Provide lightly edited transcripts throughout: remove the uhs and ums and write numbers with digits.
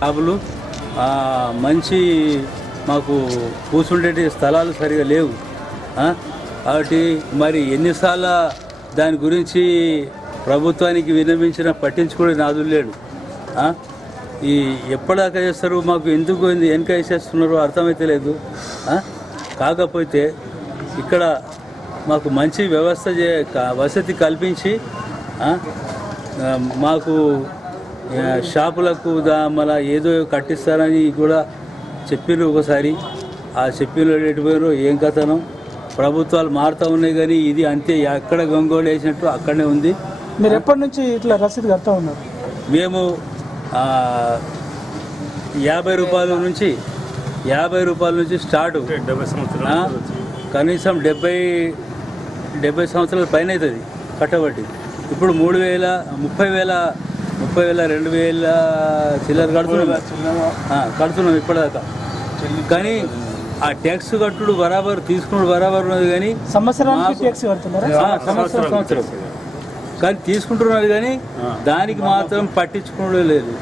షాపులు మంచి మాకు కూర్చుండే స్థలాలు సరిగా లేవు. కాబట్టి మరి ఎన్నిసార్లు దాని గురించి ప్రభుత్వానికి విన్నవించినా పట్టించుకునే నాదులు లేడు. ఈ ఎప్పటిదాకా చేస్తారు, మాకు ఎందుకు వెనక వేసేస్తున్నారో అర్థమైతే లేదు. కాకపోతే ఇక్కడ మాకు మంచి వసతి కల్పించి మాకు షాపులకు మళ్ళీ ఏదో కట్టిస్తారని కూడా చెప్పిర్రు ఒకసారి. ఆ చెప్పిన ఎటుపోయారో ఏం కథనో. ప్రభుత్వాలు మారుతూ ఉన్నాయి కానీ ఇది అంతే, ఎక్కడ గంగోలు వేసినట్టు అక్కడనే ఉంది. మీరు ఎప్పటి నుంచి ఇట్లా రసీదు కడతా ఉన్నారు? మేము 50 రూపాయల నుంచి స్టార్ట్, కనీసం 70 సంవత్సరాల పైన అవుతుంది కట్టబట్టి. ఇప్పుడు 30,000 2,000 చిల్లర కడుతున్నాం ఇప్పటిదాకా. కానీ ఆ ట్యాక్స్ కట్టుడు బరాబర్ తీసుకున్నాడు బరాబర్ ఉన్నది కానీ సంవత్సరం కానీ తీసుకుంటున్నారు కానీ దానికి మాత్రం పట్టించుకోవడం లేదు.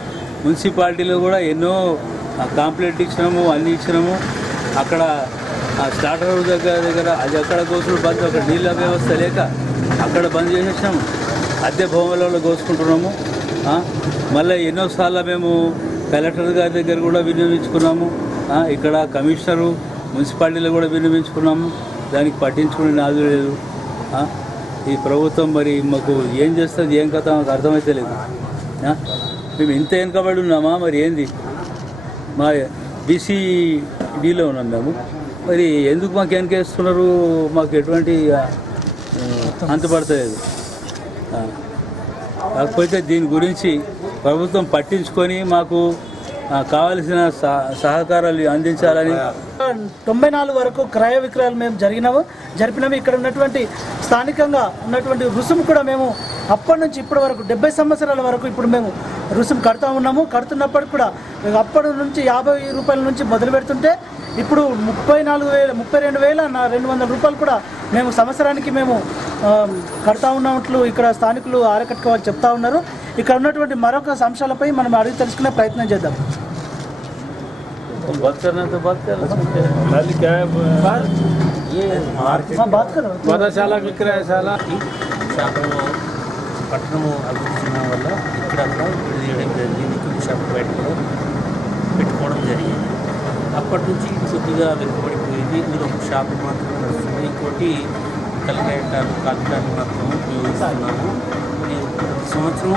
మున్సిపాలిటీలో కూడా ఎన్నో కాంప్లైంట్ ఇచ్చినాము, అన్నీ ఇచ్చినాము. అక్కడ స్టార్టర్ హౌస్ దగ్గర అది అక్కడ కోసులు బంద్, అక్కడ నీళ్ళ వ్యవస్థ లేక అక్కడ బంద్ చేసేసినాము. అద్దె భూములలో కోసుకుంటున్నాము. మళ్ళీ ఎన్నోసార్లు మేము కలెక్టర్ గారి దగ్గర కూడా విన్నవించుకున్నాము. ఇక్కడ కమిషనరు మున్సిపాలిటీలో కూడా విన్నవించుకున్నాము. దానికి పట్టించుకునే నాదు లేదు. ఈ ప్రభుత్వం మరి మాకు ఏం చేస్తుంది, ఏం కథ మాకు అర్థమైతే లేదు. మేము ఇంత వెనుకబడి ఉన్నామా మరి ఏంది? మా BCDలో ఉన్నాం మేము. మరి ఎందుకు మాకు వెనకేస్తున్నారు? మాకు ఎటువంటి అంతుపడతలేదు. కాకపోతే దీని గురించి ప్రభుత్వం పట్టించుకొని మాకు కావలసిన సహకారాలు అందించాలని. 94 వరకు క్రయ విక్రయాలు మేము జరిపినాము. ఇక్కడ ఉన్నటువంటి స్థానికంగా ఉన్నటువంటి రుసుము కూడా మేము అప్పటి నుంచి ఇప్పటి వరకు 70 సంవత్సరాల వరకు ఇప్పుడు మేము రుసుము కడుతూ ఉన్నాము. కడుతున్నప్పటికి కూడా అప్పటి నుంచి 50 రూపాయల నుంచి మొదలు పెడుతుంటే ఇప్పుడు 32,200 రూపాయలు కూడా మేము సంవత్సరానికి మేము కడతా ఉన్నట్లు ఇక్కడ స్థానికులు ఆరకట్క వాళ్ళు చెప్తా ఉన్నారు. ఇక్కడ ఉన్నటువంటి మరొక అంశాలపై మనం అడిగి తెలుసుకునే ప్రయత్నం చేద్దాం. మదశాల విక్రయశాల షాపులో పట్టణము అభివృద్ధి వల్ల ఇక్కడ షాపు బయట కూడా పెట్టుకోవడం జరిగింది. అప్పటి నుంచి కొద్దిగా వెనుకబడిపోయింది. ఇందులో ఒక షాపు మాత్రమే నడుస్తుంది. ఇంకోటి కలెక్టర్ కాగితాన్ని మాత్రం ఉపయోగిస్తున్నాము. ప్రతి సంవత్సరం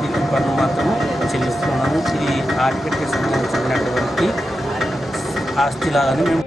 దీనికి పన్ను మాత్రం చెల్లిస్తున్నాము. ఇది ఆర్కిటెక్ట్కి సంబంధించినటువంటి ఆస్తిలాగానే మేము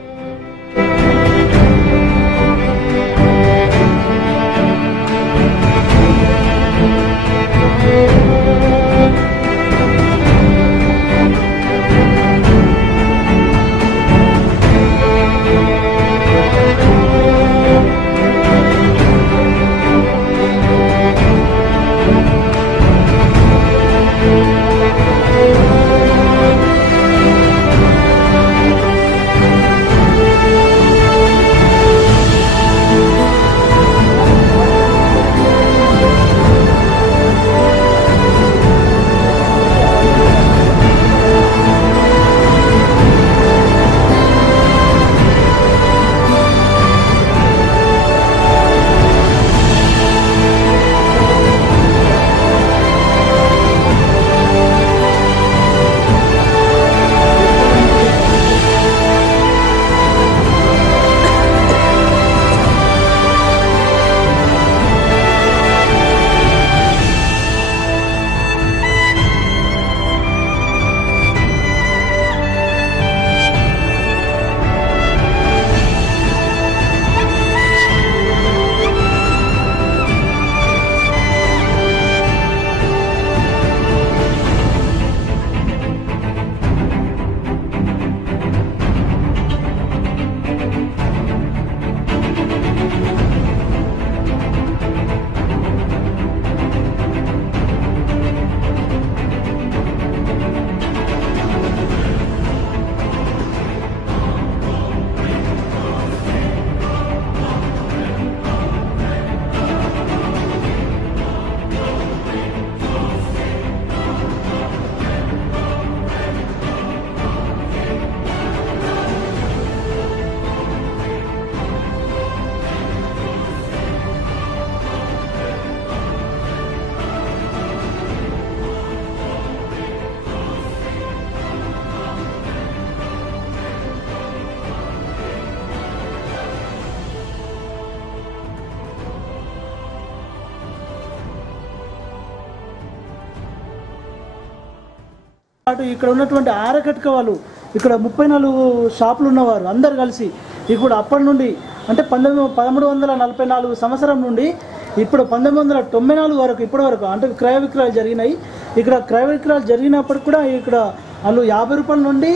అటు ఇక్కడ ఉన్నటువంటి ఆరకట్క వాళ్ళు ఇక్కడ 34 షాపులు ఉన్నవారు అందరు కలిసి ఇప్పుడు అప్పటి నుండి అంటే 1344 సంవత్సరం నుండి ఇప్పుడు 1994 వరకు ఇప్పటి వరకు అంటే క్రయ విక్రయాలు జరిగినాయి. ఇక్కడ క్రయ విక్రయాలు జరిగినప్పటికి కూడా ఇక్కడ వాళ్ళు 50 రూపాయల నుండి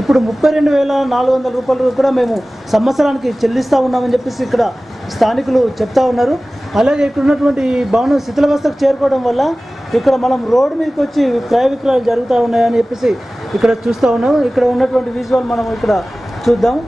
ఇప్పుడు 32,400 రూపాయలు కూడా మేము సంవత్సరానికి చెల్లిస్తూ ఉన్నామని చెప్పేసి ఇక్కడ స్థానికులు చెప్తా ఉన్నారు. అలాగే ఇక్కడ ఉన్నటువంటి భవనం శిథిలావస్థకు చేరుకోవడం వల్ల ఇక్కడ మనం రోడ్డు మీదకి వచ్చి క్రయ విక్రయాలు జరుగుతూ ఉన్నాయని చెప్పేసి ఇక్కడ చూస్తూ ఉన్నాం. ఇక్కడ ఉన్నటువంటి విజువల్ మనం ఇక్కడ చూద్దాం.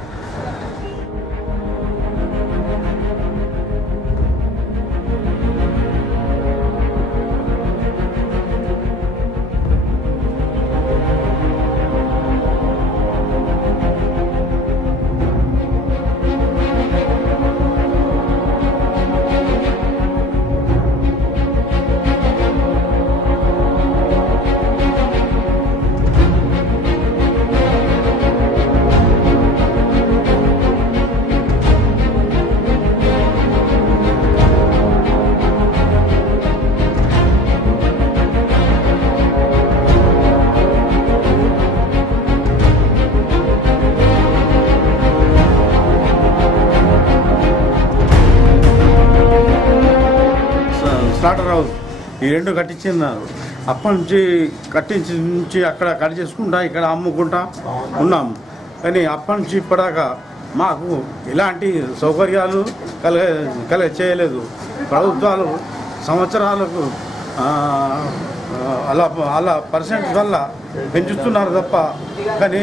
స్లాటర్ హౌస్ ఈ రెండు కట్టించినారు. అప్పటి నుంచి అక్కడ కట్ చేసుకుంటా ఇక్కడ అమ్ముకుంటా ఉన్నాము. కానీ అప్పటి నుంచి ఇప్పటిదాకా మాకు ఎలాంటి సౌకర్యాలు చేయలేదు. ప్రభుత్వాలు సంవత్సరాలకు అలా పర్సెంట్ వల్ల పెంచుతున్నారు తప్ప కానీ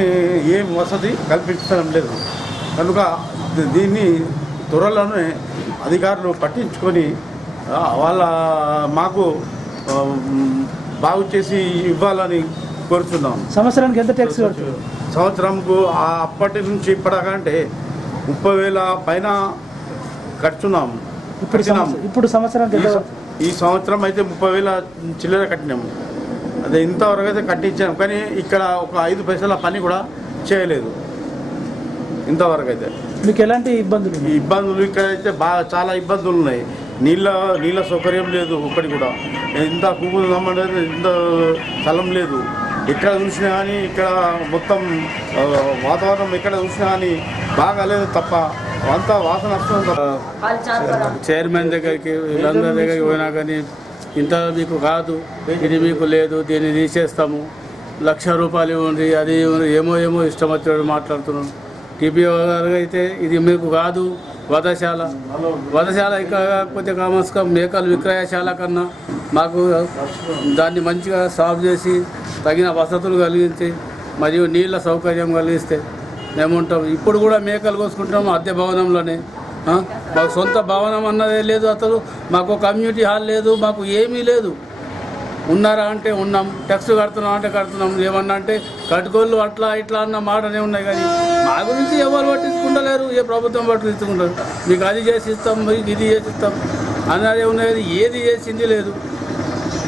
ఏం వసతి కల్పించడం లేదు. కనుక దీన్ని త్వరలోనే అధికారులు పట్టించుకొని మాకు బాగు చేసి ఇవ్వాలని కోరుతున్నాం. సంవత్సరానికి ఎంత ట్యాక్స్ కడుతుంది? సంవత్సరంకు అప్పటి నుంచి ఇప్పటికంటే 30,000 పైన కడుతున్నాము. ఇప్పుడు సంవత్సరానికి ఈ సంవత్సరం అయితే 30,000 చిల్లర కట్టినాము. అదే ఇంతవరకు అయితే కట్టించాము. కానీ ఇక్కడ ఒక 5 పైసల పని కూడా చేయలేదు ఇంతవరకు అయితే. మీకు ఎలాంటి ఇబ్బందులు ఇక్కడ అయితే చాలా ఇబ్బందులు ఉన్నాయి. నీళ్ళ సౌకర్యం లేదు. ఒకటి కూడా ఇంత పువ్వులు నమ్మలేదు, ఇంత స్థలం లేదు. ఎక్కడ చూసినా కానీ ఇక్కడ మొత్తం వాతావరణం ఎక్కడ చూసినా కానీ బాగాలేదు తప్ప అంతా వాసన వస్తుంది. చైర్మన్ దగ్గరికి వీళ్ళందరి దగ్గరికి పోయినా కానీ ఇంత మీకు కాదు, ఇది మీకు లేదు, దీన్ని తీసేస్తాము, 1,00,000 రూపాయలు ఇవ్వండి, అది ఏమో ఇష్టం వచ్చినట్టు మాట్లాడుతున్నాం. టీపీఓ గారు అయితే ఇది మీకు కాదు, వధశాల ఇక్కడ కాకపోతే కామస్గా మేకలు విక్రయశాల కన్నా మాకు దాన్ని మంచిగా సాఫ్ చేసి తగిన వసతులు కలిగించి మరియు నీళ్ళ సౌకర్యం కలిగిస్తే మేము ఉంటాం. ఇప్పుడు కూడా మేకలు కోసుకుంటాము అద్దె భవనంలోనే. మాకు సొంత భవనం అన్నదే లేదు, అసలు మాకు కమ్యూనిటీ హాల్ లేదు, మాకు ఏమీ లేదు. ఉన్నారా అంటే ఉన్నాం, ట్యాక్స్ కడుతున్నాం అంటే కడుతున్నాం, ఏమన్నా అంటే కట్టుకోళ్ళు అట్లా ఇట్లా అన్న మాటనే ఉన్నాయి. కానీ మా గురించి ఎవరు పట్టించుకుంటలేరు, ఏ ప్రభుత్వం పట్టించుకుంటారు. మీకు అది చేసి ఇస్తాం, మీకు ఇది చేసి ఇస్తాం అన్నదే ఉన్నది, ఏది చేసింది లేదు.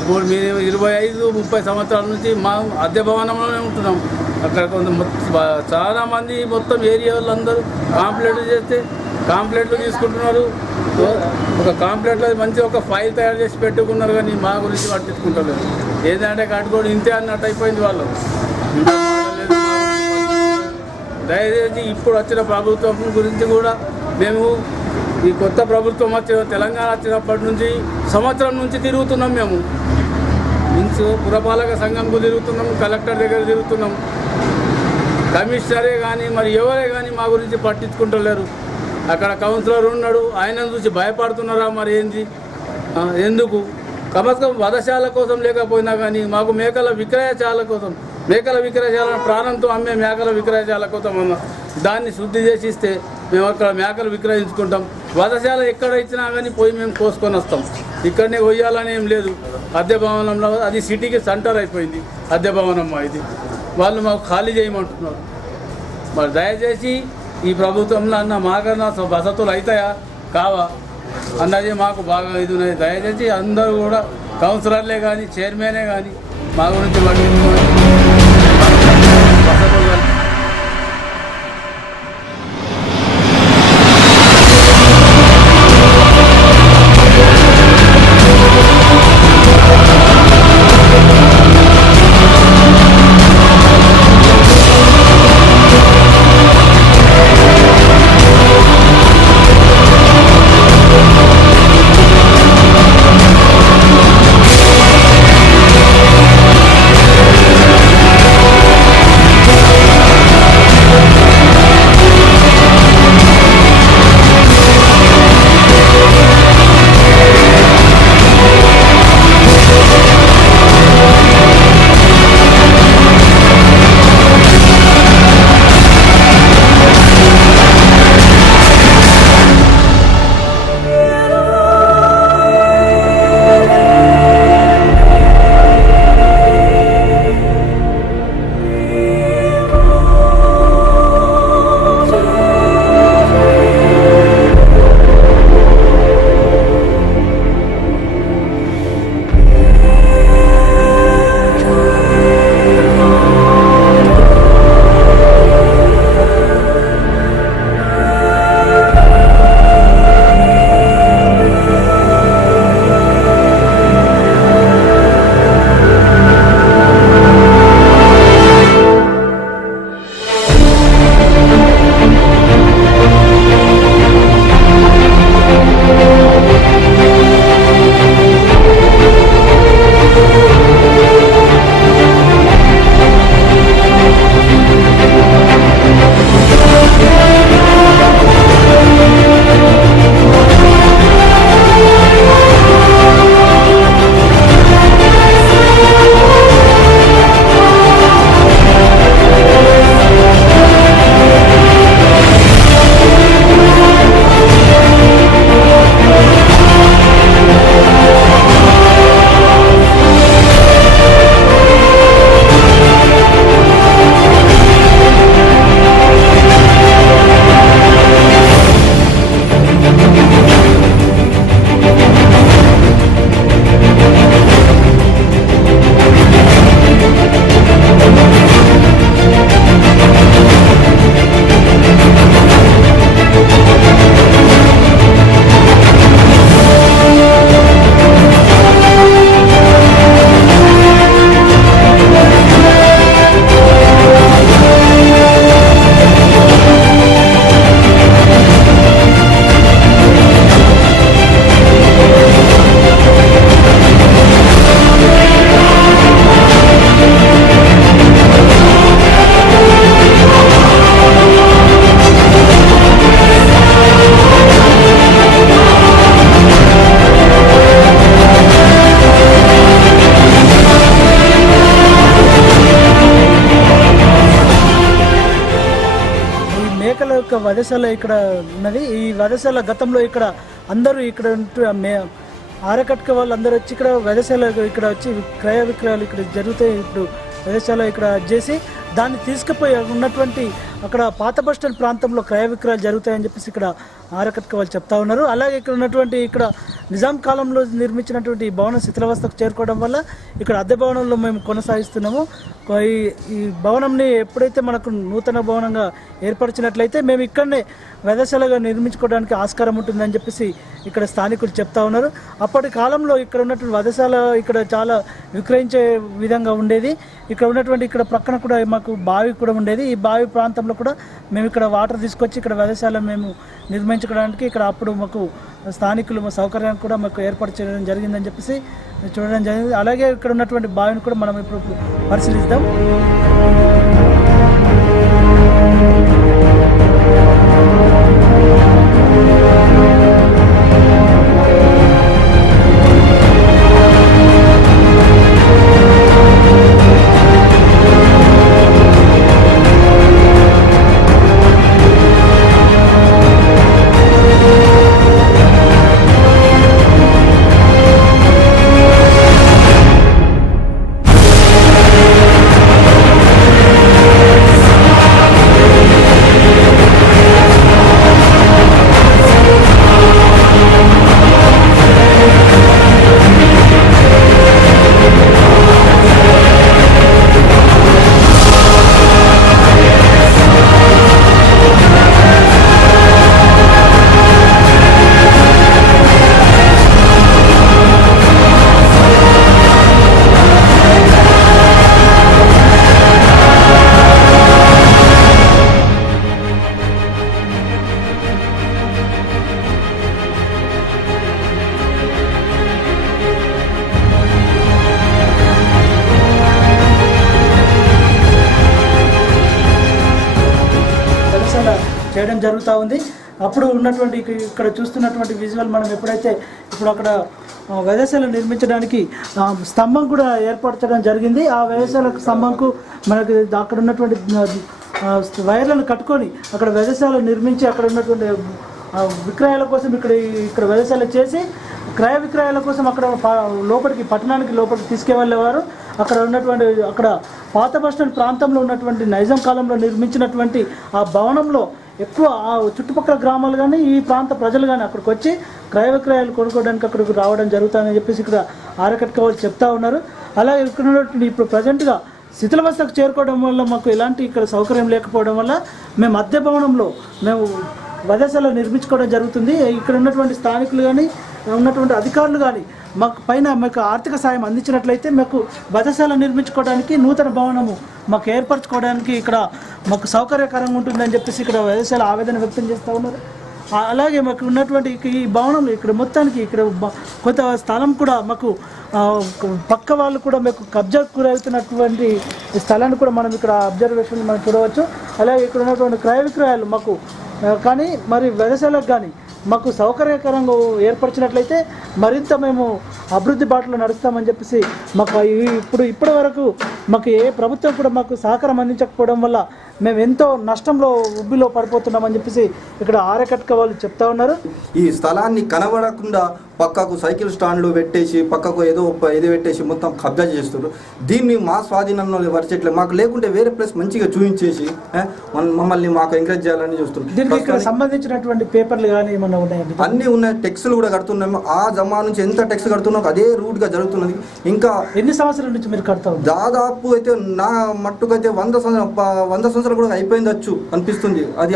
ఇప్పుడు మీరు 25-30 సంవత్సరాల నుంచి మా అద్దె భవనంలోనే ఉంటున్నాం. అక్కడ చాలామంది మొత్తం ఏరియా వాళ్ళందరూ కాంప్లైంట్లు చేస్తే కాంప్లైంట్లు తీసుకుంటున్నారు. ఒక కాంప్లైంట్లో మంచి ఒక ఫైల్ తయారు చేసి పెట్టుకున్నారు, కానీ మా గురించి పట్టించుకుంటలేదు. ఏదంటే కట్టుకోవడం ఇంతే అన్నట్టు అయిపోయింది వాళ్ళు. దయచేసి ఇప్పుడు వచ్చిన ప్రభుత్వం గురించి కూడా మేము ఈ కొత్త ప్రభుత్వం వచ్చిన తెలంగాణ వచ్చినప్పటి నుంచి సంవత్సరం నుంచి తిరుగుతున్నాం. మేము పురపాలక సంఘంకు తిరుగుతున్నాం, కలెక్టర్ దగ్గర తిరుగుతున్నాం. కమిషనరే కానీ మరి ఎవరే కానీ మా గురించి పట్టించుకుంటలేరు. అక్కడ కౌన్సిలర్ ఉన్నాడు, ఆయనను చూసి భయపడుతున్నారా మరి ఏంది, ఎందుకు? కమస్కం వధశాల కోసం లేకపోయినా కానీ మాకు మేకల విక్రయశాల కోసం, మేకల విక్రయశాల ప్రాణంతో అమ్మే మేకల విక్రయశాల కోసం దాన్ని శుద్ధి చేసి ఇస్తే మేము అక్కడ మేకలు విక్రయించుకుంటాం. వధశాల ఎక్కడ ఇచ్చినా కానీ పోయి మేము కోసుకొని వస్తాం. ఇక్కడనే కొయ్యాలని ఏం లేదు. అద్దె భవనంలో అది సిటీకి సెంటర్ అయిపోయింది అద్దె భవనం. ఇది వాళ్ళు మాకు ఖాళీ చేయమంటున్నారు. మరి దయచేసి ఈ ప్రభుత్వంలో అన్న మాకన్నా వసతులు అవుతాయా కావా అన్నది మాకు బాగా ఇది ఉన్నది. దయచేసి అందరూ కూడా కౌన్సిలర్లే కానీ చైర్మనే కానీ మా గురించి పట్టించుకోవాలి. వసతులు ఒక వధశాల ఇక్కడ ఉన్నది. ఈ వధశాల గతంలో ఇక్కడ అందరూ ఇక్కడ ఆరకట్క వాళ్ళు అందరూ వచ్చి ఇక్కడ వధశాల ఇక్కడ వచ్చి క్రయ విక్రయాలు ఇక్కడ జరుగుతాయి. ఇప్పుడు వధశాల ఇక్కడ చేసి దాన్ని తీసుకుపోయి ఉన్నటువంటి అక్కడ పాత బస్టాండ్ ప్రాంతంలో క్రయ విక్రయాలు జరుగుతాయని చెప్పేసి ఇక్కడ ఆరకట్క వాళ్ళు చెప్తా ఉన్నారు. అలాగే ఇక్కడ ఉన్నటువంటి ఇక్కడ నిజాం కాలంలో నిర్మించినటువంటి ఈ భవనం శిథిలావస్థకు చేరుకోవడం వల్ల ఇక్కడ అద్దె భవనంలో మేము కొనసాగిస్తున్నాము. ఈ భవనంని ఎప్పుడైతే మనకు నూతన భవనంగా ఏర్పరిచినట్లయితే మేము ఇక్కడనే వధశాలగా నిర్మించుకోవడానికి ఆస్కారం ఉంటుందని చెప్పేసి ఇక్కడ స్థానికులు చెప్తా ఉన్నారు. అప్పటి కాలంలో ఇక్కడ ఉన్నటువంటి వధశాల ఇక్కడ చాలా విక్రయించే విధంగా ఉండేది. ఇక్కడ ఉన్నటువంటి ఇక్కడ ప్రక్కన కూడా మాకు బావి కూడా ఉండేది. ఈ బావి ప్రాంతంలో కూడా మేము ఇక్కడ వాటర్ తీసుకొచ్చి ఇక్కడ వధశాల మేము నిర్మించుకోవడానికి ఇక్కడ అప్పుడు మాకు స్థానికులు మా సౌకర్యాన్ని కూడా మాకు ఏర్పాటు చేయడం జరిగిందని చెప్పేసి చూడడం జరిగింది. అలాగే ఇక్కడ ఉన్నటువంటి బావిని కూడా మనం ఇప్పుడు పరిశీలిద్దాం. చేయడం జరుగుతూ ఉంది. అప్పుడు ఉన్నటువంటి ఇక్కడ చూస్తున్నటువంటి విజువల్ మనం ఎప్పుడైతే ఇప్పుడు అక్కడ వధశాల నిర్మించడానికి స్తంభం కూడా ఏర్పరచడం జరిగింది. ఆ వధశాల స్తంభంకు మనకి అక్కడ ఉన్నటువంటి వైర్లను కట్టుకొని అక్కడ వధశాల నిర్మించి అక్కడ ఉన్నటువంటి విక్రయాల కోసం ఇక్కడ వధశాల చేసి క్రయ విక్రయాల కోసం అక్కడ పట్టణానికి లోపలికి తీసుకువెళ్ళేవారు. అక్కడ ఉన్నటువంటి అక్కడ పాత బస్టాండ్ ప్రాంతంలో ఉన్నటువంటి నైజాం కాలంలో నిర్మించినటువంటి ఆ భవనంలో ఎక్కువ ఆ చుట్టుపక్కల గ్రామాలు కానీ ఈ ప్రాంత ప్రజలు కానీ అక్కడికి వచ్చి క్రయ విక్రయాలు కొనుక్కోవడానికి అక్కడికి రావడం జరుగుతుందని చెప్పేసి ఇక్కడ ఆరకట్క వాళ్ళు చెప్తా ఉన్నారు. అలాగే ఇక్కడ ఉన్నటువంటి ఇప్పుడు ప్రజెంట్గా శిథిలావస్థకు చేరుకోవడం వల్ల మాకు ఎలాంటి ఇక్కడ సౌకర్యం లేకపోవడం వల్ల మేము అద్దె భవనంలో మేము వధశాల నిర్మించుకోవడం జరుగుతుంది. ఇక్కడ ఉన్నటువంటి స్థానికులు కానీ ఉన్నటువంటి అధికారులు కానీ మాకు ఆర్థిక సాయం అందించినట్లయితే మాకు వధశాల నిర్మించుకోవడానికి నూతన భవనము మాకు ఏర్పరచుకోవడానికి ఇక్కడ మాకు సౌకర్యకరంగా ఉంటుందని చెప్పేసి ఇక్కడ వధశాల ఆవేదన వ్యక్తం చేస్తూ ఉన్నారు. అలాగే మాకు ఉన్నటువంటి ఈ భవనంలో ఇక్కడ మొత్తానికి ఇక్కడ కొంత స్థలం కూడా మాకు పక్క వాళ్ళు కూడా మాకు కబ్జాకు గురవుతున్నటువంటి స్థలాన్ని కూడా మనం ఇక్కడ అబ్జర్వేషన్ మనం చూడవచ్చు. అలాగే ఇక్కడ ఉన్నటువంటి క్రయ విక్రయాలు మాకు కానీ మరి వధశాలకు కానీ మాకు సౌకర్యకరంగా ఏర్పరిచినట్లయితే మరింత మేము అభివృద్ధి బాటలో నడుస్తామని చెప్పేసి మాకు ఇప్పటి వరకు మాకు ఏ ప్రభుత్వం కూడా మాకు సహకారం అందించకపోవడం వల్ల మేము ఎంతో నష్టంలో ఉబ్బిలో పడిపోతున్నామని చెప్పేసి ఇక్కడ ఆరకట్క వాళ్ళు చెప్తా ఉన్నారు. ఈ స్థలాన్ని కనబడకుండా పక్కకు సైకిల్ స్టాండ్లు పెట్టేసి పక్కకు ఏదో ఇది పెట్టేసి మొత్తం కబ్జా చేస్తారు. దీన్ని మా స్వాధీనంలో వరచట్లేదు. మాకు లేకుంటే వేరే ప్లేస్ మంచిగా చూపించేసి మమ్మల్ని మాకు ఎంకరేజ్ చేయాలని చూస్తున్నారు. దీనికి ఇక్కడ సంబంధించినటువంటి పేపర్లు కానీ ఏమన్నా ఉన్నాయండి? అన్నీ ఉన్నాయి. టెక్స్లు కూడా కడుతున్నాము. ఆ జమా నుంచి ఎంత టెక్స్ కడుతున్నాం అదే రూట్గా జరుగుతున్నది. ఇంకా ఎన్ని సంవత్సరాల నుంచి మీరు కడతారు? దాదాపు అయితే నా మట్టుకైతే 100 సంవత్సరాలు కూడా అయిపోయిందచ్చు అనిపిస్తుంది. అది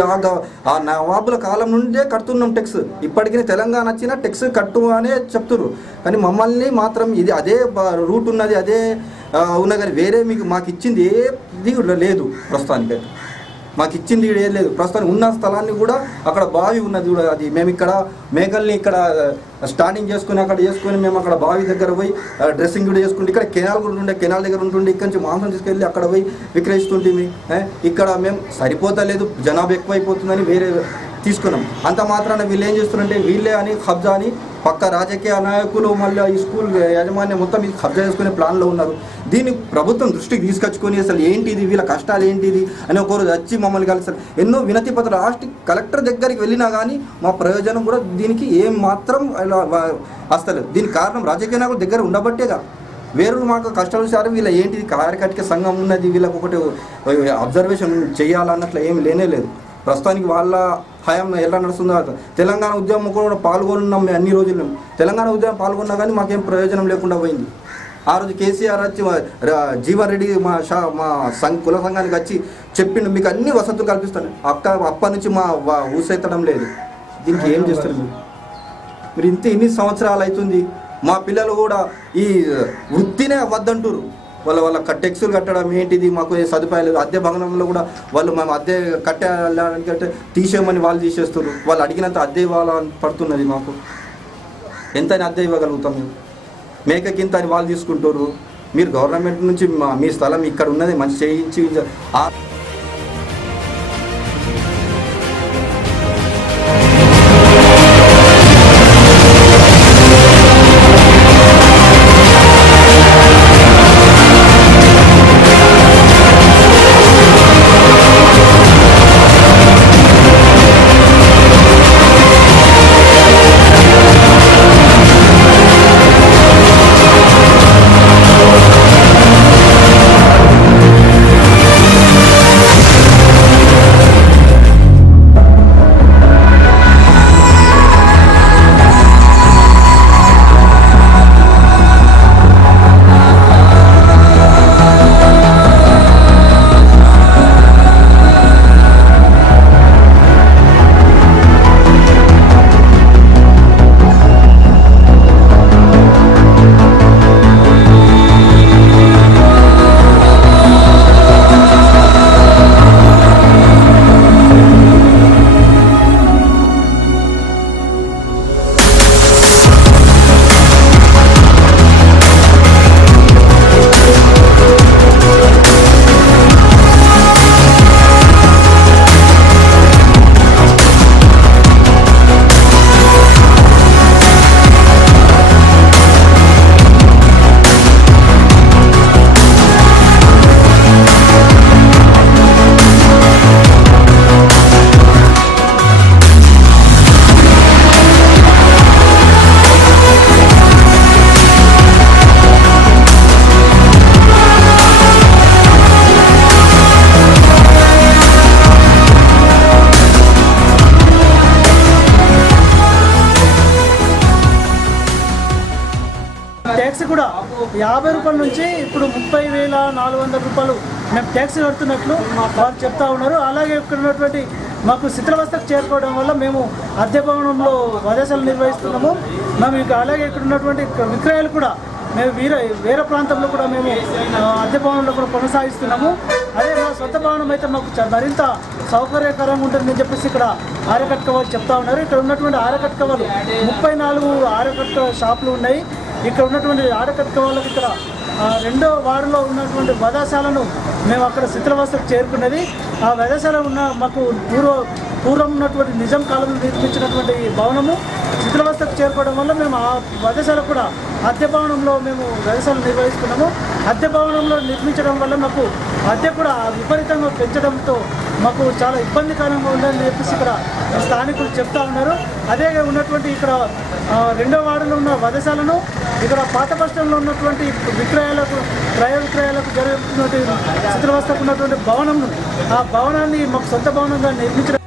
ఆ నవాబుల కాలం నుండే కడుతున్నాం టెక్స్. ఇప్పటికీ తెలంగాణ వచ్చిన టెక్స్ కట్టు అనే చెప్తున్నారు. కానీ మమ్మల్ని మాత్రం ఇది అదే రూట్ ఉన్నది, అదే ఉన్నది. కానీ వేరే మాకు ఇచ్చింది ఏది లేదు. ప్రస్తుతానికైతే మాకు ఇచ్చింది ఏం లేదు. ప్రస్తుతానికి ఉన్న స్థలాన్ని కూడా అక్కడ బావి ఉన్నది కూడా, అది మేము ఇక్కడ మేకల్ని ఇక్కడ స్టాండింగ్ చేసుకుని అక్కడ చేసుకొని మేము అక్కడ బావి దగ్గర పోయి డ్రెస్సింగ్ కూడా చేసుకుంటే ఇక్కడ కెనాల్ కూడా ఉండే, కెనాల్ దగ్గర ఉంటుండే ఇక్కడి నుంచి మాంసం తీసుకెళ్ళి అక్కడ పోయి విక్రయిస్తుంటే ఇక్కడ మేము సరిపోతలేదు, జనాభా ఎక్కువైపోతుందని వేరే తీసుకున్నాం. అంత మాత్రాన వీళ్ళు ఏం చేస్తున్నారంటే వీళ్ళే అని కబ్జా అని పక్క రాజకీయ నాయకులు మళ్ళీ ఈ స్కూల్ యాజమాన్యం మొత్తం ఇది కబ్జా చేసుకునే ప్లాన్లో ఉన్నారు. దీన్ని ప్రభుత్వం దృష్టికి తీసుకొచ్చుకొని అసలు ఏంటిది, వీళ్ళ కష్టాలు ఏంటిది అని ఒకరోజు వచ్చి మమ్మల్ని కలిసి ఎన్నో వినతి పత్రాలు లాస్ట్ కలెక్టర్ దగ్గరికి వెళ్ళినా కానీ మా ప్రయోజనం కూడా దీనికి ఏం మాత్రం వస్తలేదు. దీనికి కారణం రాజకీయ నాయకుల దగ్గర ఉండబట్టేగా. వేరు మాకు కష్టాలు సార్ వీళ్ళ ఏంటిది కార్యకర్తక సంఘం ఉన్నది, వీళ్ళకి ఒకటి అబ్జర్వేషన్ చేయాలన్నట్లు ఏమి లేనే లేదు. ప్రస్తుతానికి వాళ్ళ హయాం ఎలా నడుస్తుందో తెలంగాణ ఉద్యమం కూడా పాల్గొన్నాం మేము అన్ని రోజులు. తెలంగాణ ఉద్యమం పాల్గొన్నా కానీ మాకేం ప్రయోజనం లేకుండా పోయింది. ఆ రోజు కేసీఆర్ వచ్చి జీవన్ రెడ్డి మా కుల సంఘానికి వచ్చి చెప్పిండు మీకు అన్ని వసతులు కల్పిస్తాను. అప్పటి నుంచి మా ఊసెత్తడం లేదు. దీనికి ఏం చేస్తారు మీరు ఇన్ని సంవత్సరాలు అవుతుంది. మా పిల్లలు కూడా ఈ వృత్తినే వద్దంటారు. వాళ్ళ టెక్స్టులు కట్టడం ఏంటిది, మాకు ఏ సదుపాయాలు లేదు. అద్దె భవనంలో కూడా వాళ్ళు మేము అద్దె కట్టాలంటే తీసేయమని వాళ్ళు తీసేస్తారు. వాళ్ళు అడిగినంత అద్దె ఇవ్వాలని పడుతున్నది. మాకు ఎంత అద్దె ఇవ్వగలుగుతాం మేము? మేకకింత అని వాళ్ళు తీసుకుంటారు. మీరు గవర్నమెంట్ నుంచి మీ స్థలం ఇక్కడ ఉన్నది మంచి చేయించి ట్యాక్స్ కూడా 50 రూపాయల నుంచి ఇప్పుడు 30,400 రూపాయలు మేము ట్యాక్స్ కడుతున్నట్లు వాళ్ళు చెప్తా ఉన్నారు. అలాగే ఇక్కడ ఉన్నటువంటి మాకు శిథిలావస్థకు చేరుకోవడం వల్ల మేము అద్దె భవనంలో వదేశాలు నిర్వహిస్తున్నాము. మేము ఇంకా అలాగే ఇక్కడ ఉన్నటువంటి విక్రయాలు కూడా మేము వేరే ప్రాంతంలో కూడా మేము అద్దె భవనంలో కూడా కొనసాగిస్తున్నాము. అదే మా సొంత భవనం అయితే మాకు మరింత సౌకర్యకరంగా ఉంటుందని చెప్పేసి ఇక్కడ ఆరకట్క వాళ్ళు చెప్తా ఉన్నారు. ఇక్కడ ఉన్నటువంటి ఆరకట్క వాళ్ళు 34 ఆరకట్క షాపులు ఉన్నాయి. ఇక్కడ ఉన్నటువంటి ఆరకట్క వాళ్ళకి ఇక్కడ 2వ వార్డులో ఉన్నటువంటి వదాశాలను మేము అక్కడ శిథిలావస్థకు చేరుకున్నది. ఆ వదాశాల ఉన్న మాకు పూర్వం ఉన్నటువంటి నిజాం కాలంలో నిర్మించినటువంటి భవనము శిథిలావస్థకు చేరుకోవడం వల్ల మేము ఆ వదాశాల కూడా అద్దె భవనంలో మేము వదాశాలు నిర్వహిస్తున్నాము. అద్దె భవనంలో నిర్మించడం వల్ల మాకు అద్దె కూడా విపరీతంగా పెంచడంతో మాకు చాలా ఇబ్బందికరంగా ఉందని చెప్పేసి ఇక్కడ స్థానికులు చెప్తా ఉన్నారు. అదే ఉన్నటువంటి ఇక్కడ 2వ వార్డులో ఉన్న వదశాలను ఇక్కడ పాత బస్టాండ్లో ఉన్నటువంటి క్రయ విక్రయాలకు జరుగుతున్నటువంటి శిథిలావస్థకు ఉన్నటువంటి భవనం, ఆ భవనాన్ని మాకు సొంత భవనంగా నిర్మించడం